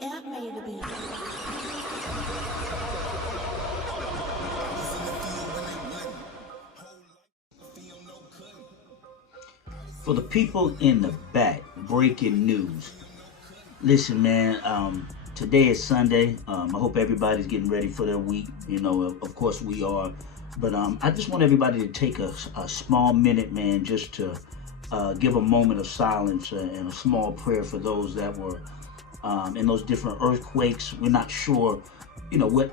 ready to be. For the people in the back, breaking news. Listen, man, today is Sunday. I hope everybody's getting ready for their week. You know, of course we are. But I just want everybody to take a small minute, man, just to give a moment of silence and a small prayer for those that were in those different earthquakes. We're not sure, you know, what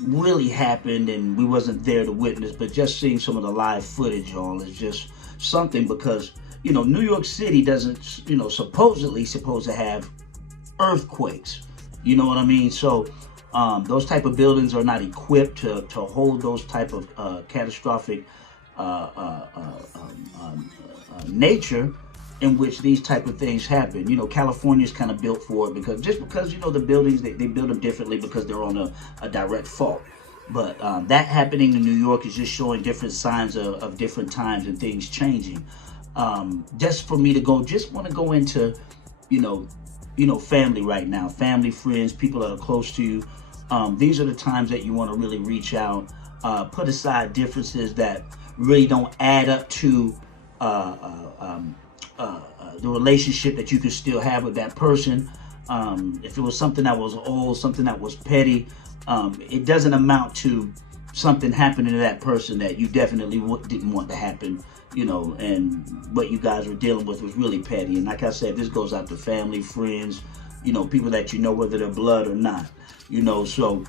really happened, and we wasn't there to witness, but just seeing some of the live footage, y'all, is just something, because, you know, New York City doesn't, you know, supposedly supposed to have earthquakes. You know what I mean? So those type of buildings are not equipped to hold those type of catastrophic nature in which these type of things happen. You know, California's kind of built for it because you know, the buildings, they build them differently because they're on a direct fault. But that happening in New York is just showing different signs of different times and things changing. Just for me to just want to go into, you know, family right now, family, friends, people that are close to you. These are the times that you want to really reach out, put aside differences that really don't add up to the relationship that you could still have with that person. If it was something that was old, something that was petty, it doesn't amount to something happening to that person that you definitely didn't want to happen, you know, and what you guys were dealing with was really petty. And like I said, this goes out to family, friends, you know, people that you know, whether they're blood or not, you know. So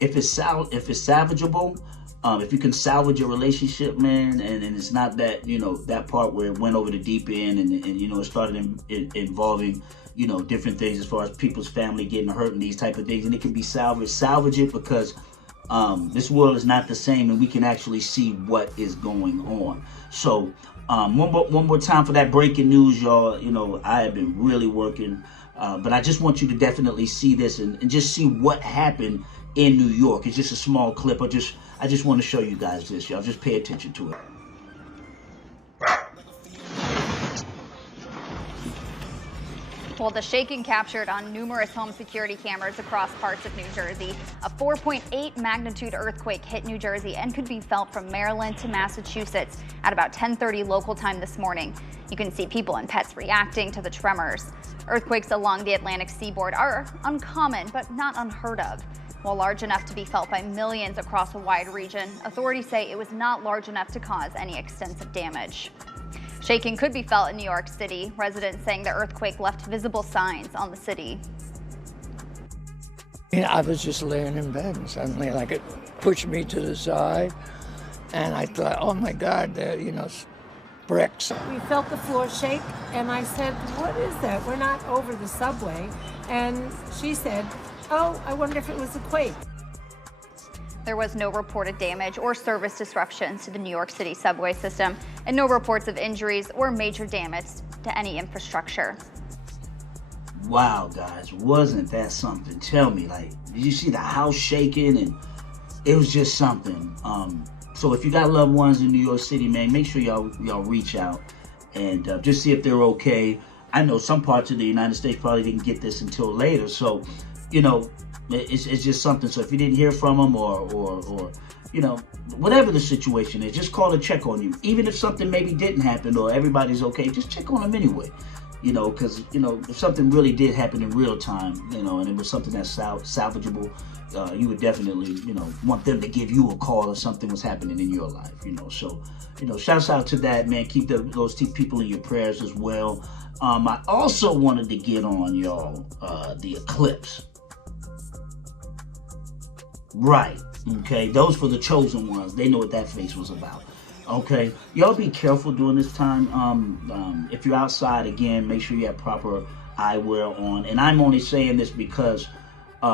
if it's salvageable, if you can salvage your relationship, man, and it's not that, you know, that part where it went over the deep end and you know, it started involving, you know, different things as far as people's family getting hurt and these type of things, and it can be salvaged. Salvage it, because this world is not the same, and we can actually see what is going on. So one more time for that breaking news, y'all. You know, I have been really working, but I just want you to definitely see this and just see what happened in New York. It's just a small clip. I just want to show you guys this, y'all. Just pay attention to it. Well, the shaking captured on numerous home security cameras across parts of New Jersey. A 4.8 magnitude earthquake hit New Jersey and could be felt from Maryland to Massachusetts at about 10:30 local time this morning. You can see people and pets reacting to the tremors. Earthquakes along the Atlantic seaboard are uncommon, but not unheard of. While large enough to be felt by millions across a wide region, authorities say it was not large enough to cause any extensive damage. Shaking could be felt in New York City, residents saying the earthquake left visible signs on the city. I was just laying in bed and suddenly like it pushed me to the side, and I thought, oh my God, you know, bricks. We felt the floor shake, and I said, what is that? We're not over the subway. And she said, oh, I wonder if it was a quake. There was no reported damage or service disruptions to the New York City subway system, and no reports of injuries or major damage to any infrastructure. Wow, guys, wasn't that something? Tell me, like, did you see the house shaking? And it was just something. So if you got loved ones in New York City, man, make sure y'all reach out and just see if they're okay. I know some parts of the United States probably didn't get this until later, so, you know, it's just something. So if you didn't hear from them or you know, whatever the situation is, just call to check on you. Even if something maybe didn't happen or everybody's okay, just check on them anyway. You know, because, you know, if something really did happen in real time, you know, and it was something that's salvageable, you would definitely, you know, want them to give you a call if something was happening in your life, you know. So, you know, shouts out to that, man. Keep those people in your prayers as well. I also wanted to get on, y'all, the Eclipse. Right, okay, those for the chosen ones. They know what that face was about. Okay, y'all be careful during this time. If you're outside, again, make sure you have proper eyewear on. And I'm only saying this because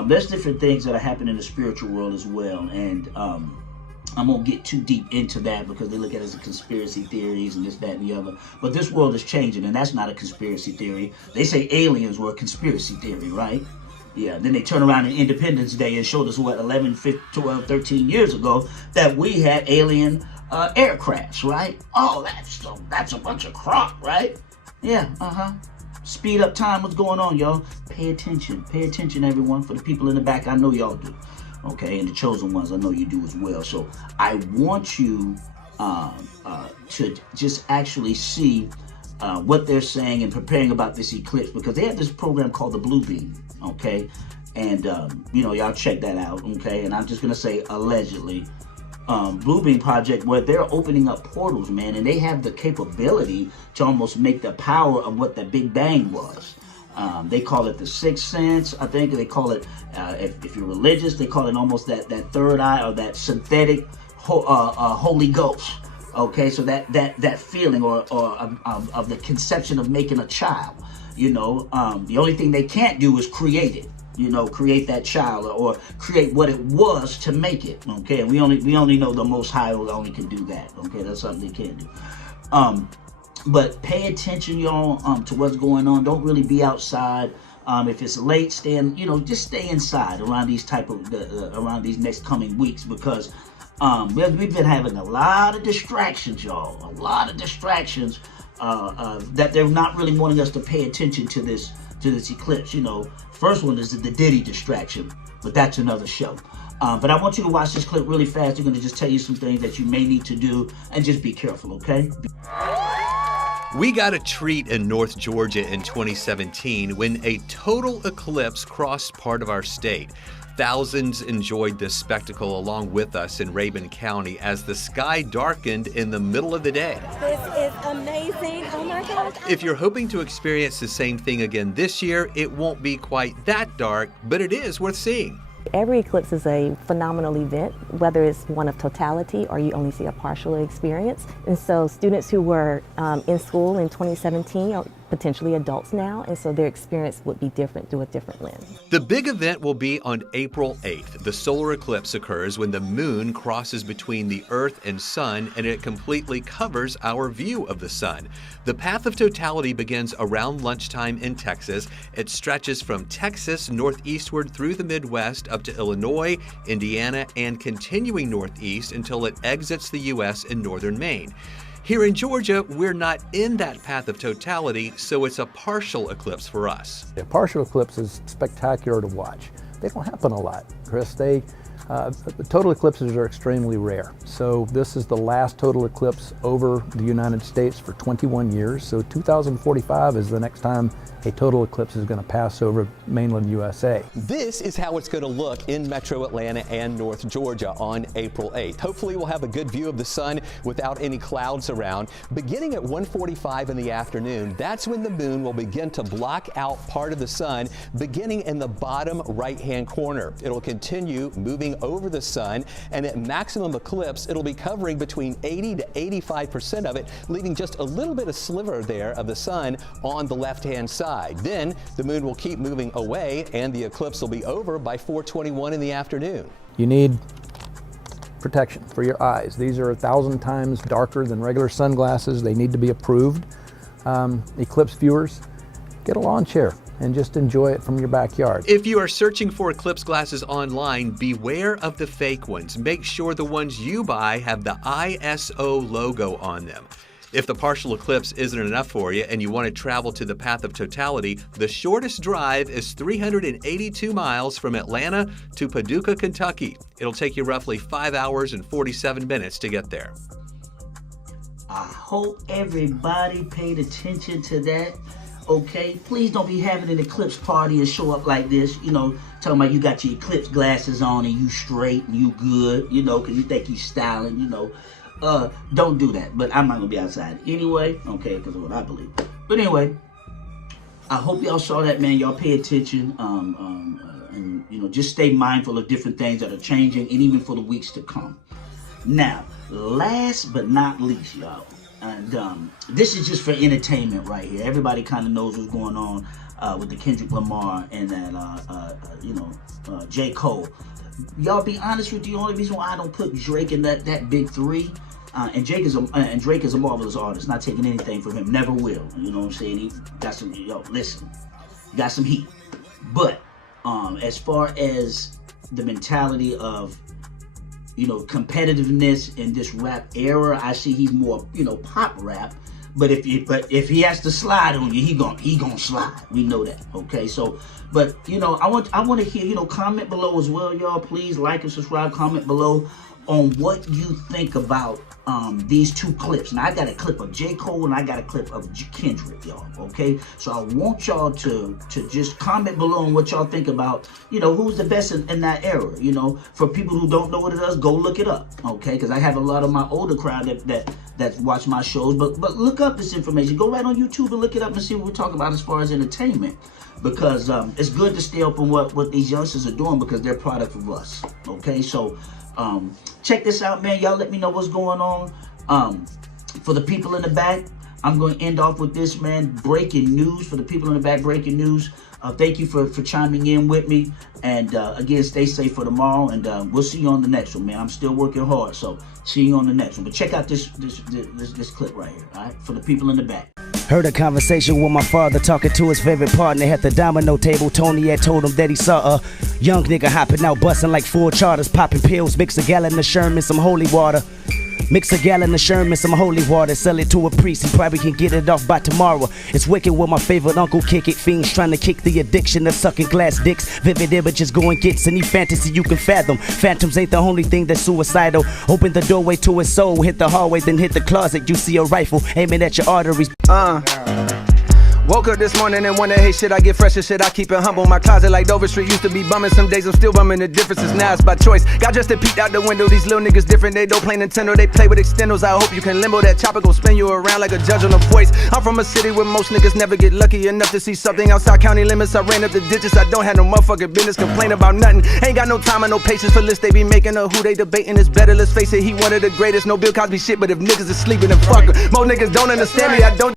there's different things that are happening in the spiritual world as well. And I won't get too deep into that because they look at it as a conspiracy theories and this, that, and the other. But this world is changing, and that's not a conspiracy theory. They say aliens were a conspiracy theory, right? Yeah, then they turn around on Independence Day and showed us, what, 11, 15, 12, 13 years ago that we had alien aircrafts, right? Oh, that's a bunch of crap, right? Yeah, speed up time. What's going on, y'all? Pay attention, everyone. For the people in the back, I know y'all do. Okay, and the chosen ones, I know you do as well. So I want you to just actually see what they're saying and preparing about this eclipse, because they have this program called the Blue Beam. Okay, and you know, y'all check that out. Okay, and I'm just gonna say allegedly. Blue Beam Project, where they're opening up portals, man, and they have the capability to almost make the power of what the Big Bang was. They call it the sixth sense. I think they call it, if you're religious, they call it almost that third eye, or that synthetic Holy Ghost. Okay, so that feeling or of the conception of making a child. You know, the only thing they can't do is create it. You know, create that child, or create what it was to make it. Okay, and we only know the Most High only can do that. Okay, that's something they can't do. But pay attention, y'all, to what's going on. Don't really be outside. If it's late, just stay inside around these around these next coming weeks, because we've been having a lot of distractions, y'all. A lot of distractions that they're not really wanting us to pay attention to this eclipse. You know, first one is the Diddy distraction, but that's another show. But I want you to watch this clip really fast. They're going to just tell you some things that you may need to do, and just be careful, okay? We got a treat in North Georgia in 2017 when a total eclipse crossed part of our state. Thousands enjoyed this spectacle along with us in Rabun County as the sky darkened in the middle of the day. This is amazing. Oh my gosh. If you're hoping to experience the same thing again this year, it won't be quite that dark, but it is worth seeing. Every eclipse is a phenomenal event, whether it's one of totality or you only see a partial experience. And so students who were in school in 2017 are potentially adults now, and so their experience would be different through a different lens. The big event will be on April 8th. The solar eclipse occurs when the moon crosses between the Earth and Sun, and it completely covers our view of the Sun. The path of totality begins around lunchtime in Texas. It stretches from Texas northeastward through the Midwest up to Illinois, Indiana, and continuing northeast until it exits the U.S. in northern Maine. Here in Georgia, we're not in that path of totality, so it's a partial eclipse for us. A partial eclipse is spectacular to watch. They don't happen a lot, Chris. Total eclipses are extremely rare. So this is the last total eclipse over the United States for 21 years. So 2045 is the next time a total eclipse is going to pass over mainland USA. This is how it's going to look in Metro Atlanta and North Georgia on April 8th. Hopefully we'll have a good view of the sun without any clouds around. Beginning at 1:45 in the afternoon, that's when the moon will begin to block out part of the sun, beginning in the bottom right-hand corner. It'll continue moving over the sun, and at maximum eclipse, it'll be covering between 80 to 85% of it, leaving just a little bit of sliver there of the sun on the left-hand side. Then the moon will keep moving away, and the eclipse will be over by 4:21 in the afternoon. You need protection for your eyes. These are 1,000 times darker than regular sunglasses. They need to be approved. Eclipse viewers, get a lawn chair and just enjoy it from your backyard. If you are searching for eclipse glasses online, beware of the fake ones. Make sure the ones you buy have the ISO logo on them. If the partial eclipse isn't enough for you and you want to travel to the path of totality, the shortest drive is 382 miles from Atlanta to Paducah, Kentucky. It'll take you roughly 5 hours and 47 minutes to get there. I hope everybody paid attention to that. Okay, please don't be having an eclipse party and show up like this, you know, talking about you got your eclipse glasses on and you straight and you good, you know, because you think you styling, you know. Don't do that. But I'm not gonna be outside anyway, okay, because of what I believe. But anyway, I hope y'all saw that, man. Y'all pay attention, and you know, just stay mindful of different things that are changing, and even for the weeks to come. Now, last but not least, y'all, and this is just for entertainment right here. Everybody kind of knows what's going on with the Kendrick Lamar and that J.Cole. Y'all, be honest with you, the only reason why I don't put Drake in that big three, and Drake is a marvelous artist, not taking anything from him, never will. You know what I'm saying? He got some, listen, got some heat. But as far as the mentality of, competitiveness in this rap era, I see he's more, pop rap. But if he has to slide on you, he gonna slide. We know that. Okay, so but you know, I want to hear, you know, comment below as well, y'all. Please like and subscribe. Comment below on what you think about these two clips. Now I got a clip of J.Cole and I got a clip of Kendrick, y'all. Okay, so I want y'all to just comment below on what y'all think about, you know, who's the best in that era. You know, for people who don't know what it is, go look it up. Okay, because I have a lot of my older crowd that watch my shows, but look up this information. Go right on YouTube and look it up and see what we're talking about as far as entertainment, because it's good to stay up on what these youngsters are doing, because they're product of us. Okay, so check this out, man. Y'all let me know what's going on. For the people in the back, I'm going to end off with this, man. Breaking news for the people in the back. Breaking news. Thank you for chiming in with me. And again, stay safe for tomorrow. And we'll see you on the next one, man. I'm still working hard, so see you on the next one. But check out this clip right here, all right? For the people in the back. Heard a conversation with my father talking to his favorite partner at the domino table. Tony had told him that he saw a young nigga hopping out, busting like 4 charters, popping pills, mix a gallon of Sherman, some holy water. Mix a gallon of Sherman, some holy water, sell it to a priest, he probably can get it off by tomorrow. It's wicked with my favorite uncle kick it, fiends trying to kick the addiction of sucking glass dicks. Vivid images going gets any fantasy you can fathom. Phantoms ain't the only thing that's suicidal. Open the doorway to his soul, hit the hallway, then hit the closet. You see a rifle aiming at your arteries. Woke up this morning and wonder, hey, shit, I get fresh as shit, I keep it humble. My closet like Dover Street used to be bumming. Some days I'm still bumming, the difference is now it's by choice. Got just to peek out the window, these little niggas different. They don't play Nintendo, they play with extendos. I hope you can limbo, that chopper gon' spin you around like a judge on a voice. I'm from a city where most niggas never get lucky enough to see something outside county limits. I ran up the ditches, I don't have no motherfucking business, complain about nothing. Ain't got no time and no patience for lists they be making, or who they debating is better. Let's face it, he one of the greatest. No Bill Cosby shit, but if niggas is sleeping, then fuck 'em. Most niggas don't understand me, I don't.